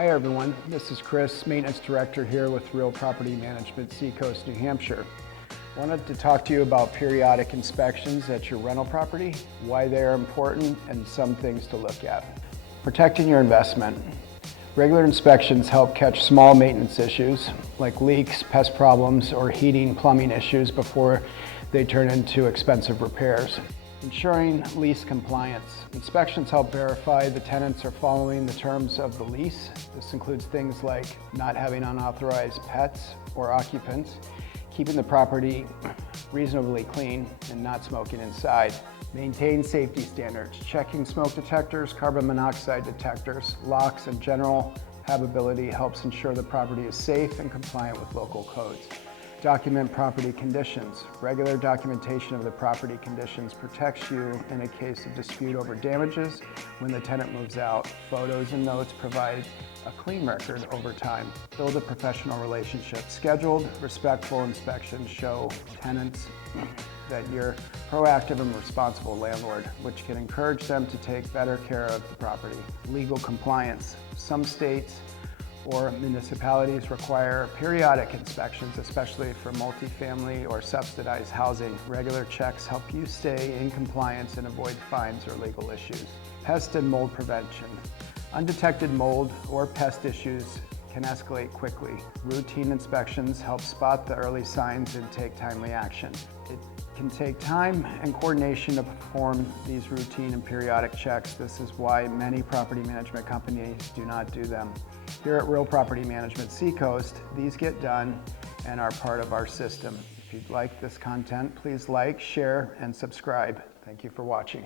Hi everyone, this is Chris, Maintenance Director here with Real Property Management Seacoast, New Hampshire. I wanted to talk to you about periodic inspections at your rental property, why they're important, and some things to look at. Protecting your investment. Regular inspections help catch small maintenance issues like leaks, pest problems, or heating, plumbing issues before they turn into expensive repairs. Ensuring lease compliance. Inspections help verify the tenants are following the terms of the lease. This includes things like not having unauthorized pets or occupants, keeping the property reasonably clean, and not smoking inside. Maintain safety standards, checking smoke detectors, carbon monoxide detectors, locks, and general habitability helps ensure the property is safe and compliant with local codes. Document property conditions. Regular documentation of the property conditions protects you in a case of dispute over damages when the tenant moves out. Photos and notes provide a clean record over time. Build a professional relationship. Scheduled, respectful inspections show tenants that you're proactive and responsible landlord, which can encourage them to take better care of the property. Legal compliance. Some states or municipalities require periodic inspections, especially for multifamily or subsidized housing. Regular checks help you stay in compliance and avoid fines or legal issues. Pest and mold prevention. Undetected mold or pest issues can escalate quickly. Routine inspections help spot the early signs and take timely action. It can take time and coordination to perform these routine and periodic checks. This is why many property management companies do not do them. Here at Real Property Management Seacoast, these get done and are part of our system. If you'd like this content, please like, share, and subscribe. Thank you for watching.